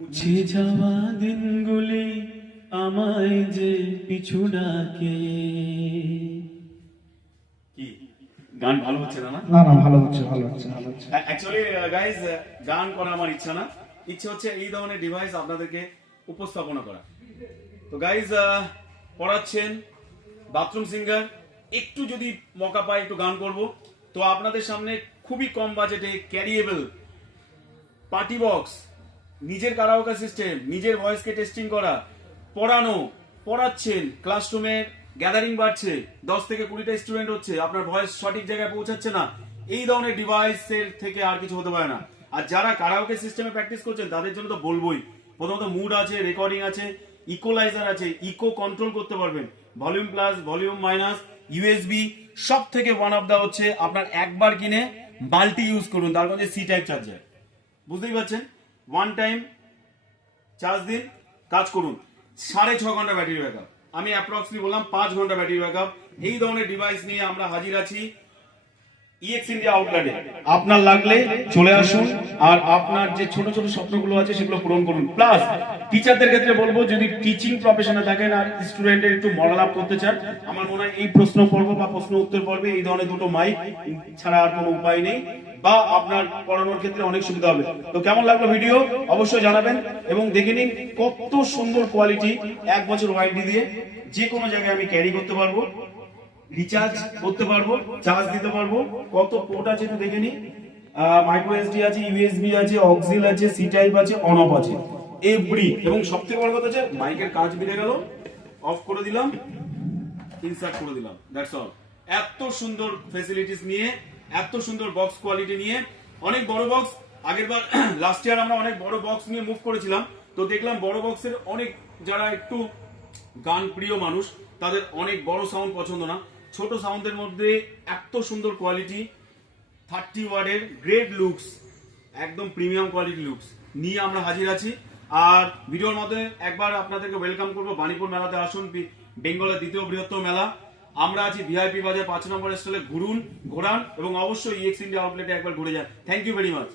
মুছে যাওয়া দিনগুলি আমায় যে পিছু ডাকে। কি গান ভালো হচ্ছে না? না না, ভালো হচ্ছে ভালো হচ্ছে ভালো হচ্ছে। অ্যাকচুয়ালি গাইজ গান করা আমার ইচ্ছা না, ইচ্ছে হচ্ছে এই ধরনের ডিভাইস আপনাদেরকে উপস্থাপনা করা। তো গাইজ পড়াচ্ছেন বাথরুম সিঙ্গার, একটু যদি মৌকা পাই একটু গান করব। তো আপনাদের সামনে খুবই কম বাজেটে ক্যারিয়েবল পার্টি বক্স, নিজের কারাওকে সিস্টেম, নিজের ভয়েসকে টেস্টিং করা, পড়াচ্ছেন, ক্লাসরুমে গ্যাদারিং বাড়ছে, 10 থেকে 20টা স্টুডেন্ট হচ্ছে, আপনার ভয়েস সঠিক জায়গায় পৌঁছাচ্ছে না, এই ধরনের ডিভাইসের থেকে আর কিছু হতে পারে না। আর যারা কারাওকে সিস্টেমে প্র্যাকটিস করছেন তাদের জন্য তো বলবোই, প্রথমত মুড আছে, রেকর্ডিং আছে, ইকোলাইজার আছে, ইকো কন্ট্রোল করতে পারবেন, volume plus, volume minus, USB, সব থেকে ওয়ান অফ দা হচ্ছে আপনার একবার কিনে মাল্টি ইউজ করুন, তার মধ্যে সি টাইপ চার্জার, বুঝতেই পারছেন, ওয়ান টাইম চার্জ দিন, কাজ করুন। 6.5 ঘন্টা ব্যাটারি ব্যাকআপ, আমি অ্যাপ্রক্সিমেটলি বললাম 5 ঘন্টা ব্যাটারি ব্যাকআপ। এই ধরনের ডিভাইস নিয়ে আমরা হাজির আছি ইএক্স ইন্ডিয়া আউটলেটে। আপনার লাগলে চলে আসুন, আর আপনার যে ছোট ছোট স্বপ্নগুলো আছে সেগুলো পূরণ করুন। প্লাস টিচারদের ক্ষেত্রে বলবো, যদি টিচিং প্রফেশনে থাকেন আর স্টুডেন্টের একটু মডেল আপ করতে চান, আমার মনে হয় এই প্রশ্ন পর্ব বা প্রশ্ন উত্তর পর্বে এই ধরনের দুটো মাইক ছাড়া আর কোনো উপায় নেই, বা আপনার পড়ানোর ক্ষেত্রে অনেক সুবিধা হবে। তো কেমন লাগলো ভিডিও অবশ্যই জানাবেন, এবং দেখে নিন কত সুন্দর কোয়ালিটি, 1 বছর ওয়ারেন্টি দিয়ে যে কোনো জায়গায় আমি ক্যারি করতে পারবো, রিচার্জ করতে পারবো, চার্জ দিতে পারবো। কত পোর্ট আছে একটু দেখে নিই, মাইক্রো এসডি আছে, ইউএসবি আছে, অক্সিল আছে, সি টাইপ আছে, অন অফ আছে, এভরি। এবং সবথেকে বড় কথা হচ্ছে মাইকের কাজ বেড়ে গেল, অফ করে দিলাম, ইনসার্ট করে দিলাম, দ্যাটস অল। এত সুন্দর ফ্যাসিলিটিস নিয়ে, এত সুন্দর বক্স কোয়ালিটি নিয়ে, অনেক বড় বক্স। আগেরবার লাস্ট ইয়ার আমরা অনেক বড় বক্স নিয়ে মুভ করেছিলাম, তো দেখলাম বড় বক্সের অনেক, যারা একটু গান প্রিয় মানুষ তাদের অনেক বড় সাউন্ড পছন্দ না, ছোট সাউন্ডের মধ্যে এত সুন্দর কোয়ালিটি, 30 ওয়ার্ডের গ্রেট লুকস, একদম প্রিমিয়াম কোয়ালিটি লুকস নিয়ে আমরা হাজির আছি। আর ভিডিওর মধ্যে একবার আপনাদেরকে ওয়েলকাম করবো, বাণীপুর মেলাতে আসুন, বেঙ্গলের দ্বিতীয় বৃহত্তম মেলা। আমরা আছি ভিআইপি বাজার 5 নম্বর স্টলে, ঘোরান এবং অবশ্যই ইএক্স ইন্ডিয়া আউটলেটে একবার ঘুরে যান। Thank you very much.